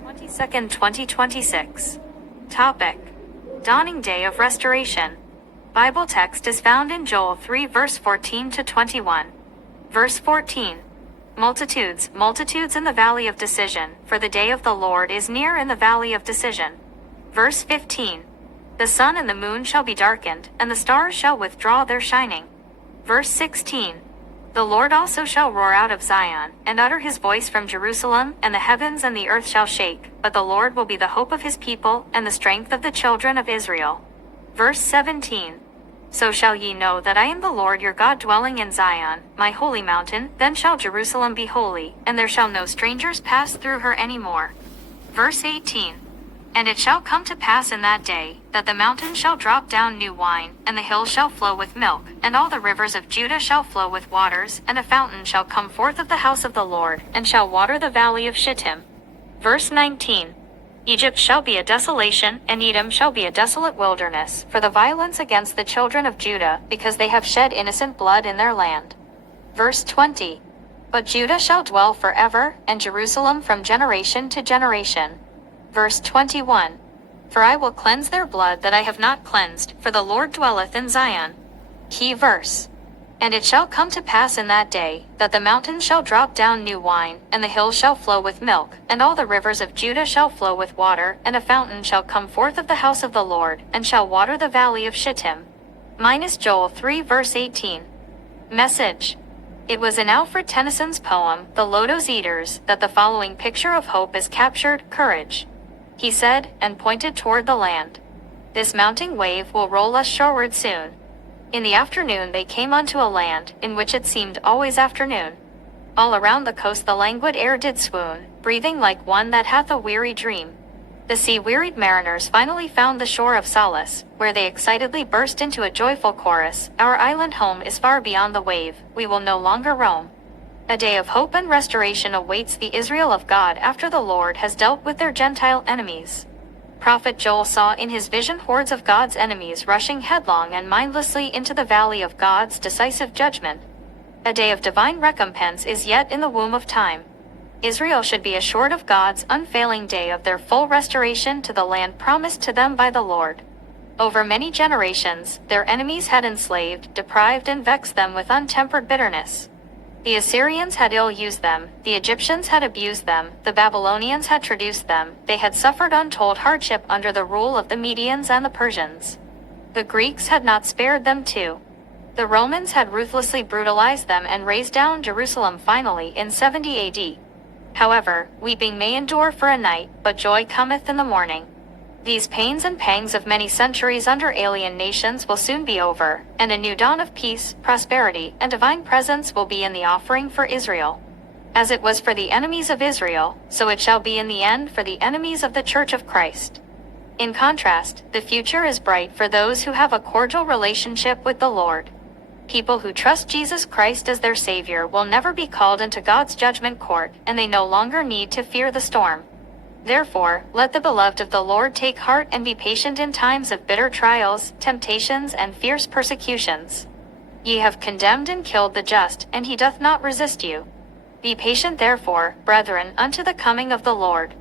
22nd, 2026. Topic: Dawning Day of Restoration. Bible text is found in Joel 3 verse 14 to 21. Verse 14. Multitudes, multitudes in the valley of decision, for the day of the Lord is near in the valley of decision. Verse 15. The sun and the moon shall be darkened, and the stars shall withdraw their shining. Verse 16. The Lord also shall roar out of Zion, and utter his voice from Jerusalem, and the heavens and the earth shall shake, but the Lord will be the hope of his people, and the strength of the children of Israel. Verse 17. So shall ye know that I am the Lord your God dwelling in Zion, my holy mountain, then shall Jerusalem be holy, and there shall no strangers pass through her any more. Verse 18. And it shall come to pass in that day, that the mountains shall drop down new wine, and the hills shall flow with milk, and all the rivers of Judah shall flow with waters, and a fountain shall come forth of the house of the Lord, and shall water the valley of Shittim. Verse 19. Egypt shall be a desolation, and Edom shall be a desolate wilderness, for the violence against the children of Judah, because they have shed innocent blood in their land. Verse 20. But Judah shall dwell forever, and Jerusalem from generation to generation. Verse 21. For I will cleanse their blood that I have not cleansed, for the Lord dwelleth in Zion. Key verse. And it shall come to pass in that day, that the mountains shall drop down new wine, and the hills shall flow with milk, and all the rivers of Judah shall flow with water, and a fountain shall come forth of the house of the Lord, and shall water the valley of Shittim. Minus Joel 3 verse 18. Message. It was in Alfred Tennyson's poem, The Lotos Eaters, that the following picture of hope is captured: courage. He said, and pointed toward the land. This mounting wave will roll us shoreward soon. In the afternoon they came unto a land, in which it seemed always afternoon. All around the coast the languid air did swoon, breathing like one that hath a weary dream. The sea-wearied mariners finally found the shore of solace, where they excitedly burst into a joyful chorus: Our island home is far beyond the wave, we will no longer roam. A day of hope and restoration awaits the Israel of God after the Lord has dealt with their Gentile enemies. Prophet Joel saw in his vision hordes of God's enemies rushing headlong and mindlessly into the valley of God's decisive judgment. A day of divine recompense is yet in the womb of time. Israel should be assured of God's unfailing day of their full restoration to the land promised to them by the Lord. Over many generations, their enemies had enslaved, deprived, and vexed them with untempered bitterness. The Assyrians had ill-used them, the Egyptians had abused them, the Babylonians had traduced them, they had suffered untold hardship under the rule of the Medians and the Persians. The Greeks had not spared them too. The Romans had ruthlessly brutalized them and razed down Jerusalem finally in 70 AD. However, weeping may endure for a night, but joy cometh in the morning. These pains and pangs of many centuries under alien nations will soon be over, and a new dawn of peace, prosperity, and divine presence will be in the offering for Israel. As it was for the enemies of Israel, so it shall be in the end for the enemies of the Church of Christ. In contrast, the future is bright for those who have a cordial relationship with the Lord. People who trust Jesus Christ as their Savior will never be called into God's judgment court, and they no longer need to fear the storm. Therefore, let the beloved of the Lord take heart and be patient in times of bitter trials, temptations, and fierce persecutions. Ye have condemned and killed the just, and he doth not resist you. Be patient therefore, brethren, unto the coming of the Lord.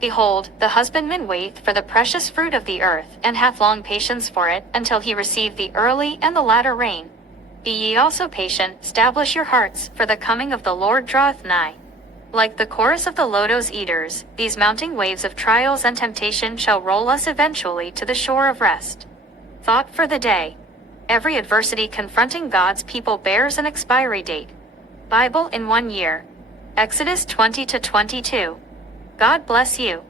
Behold, the husbandman waiteth for the precious fruit of the earth, and hath long patience for it, until he receive the early and the latter rain. Be ye also patient, stablish your hearts, for the coming of the Lord draweth nigh. Like the chorus of the Lotos Eaters, these mounting waves of trials and temptation shall roll us eventually to the shore of rest. Thought for the day. Every adversity confronting God's people bears an expiry date. Bible in 1 year. Exodus 20 to 22. God bless you.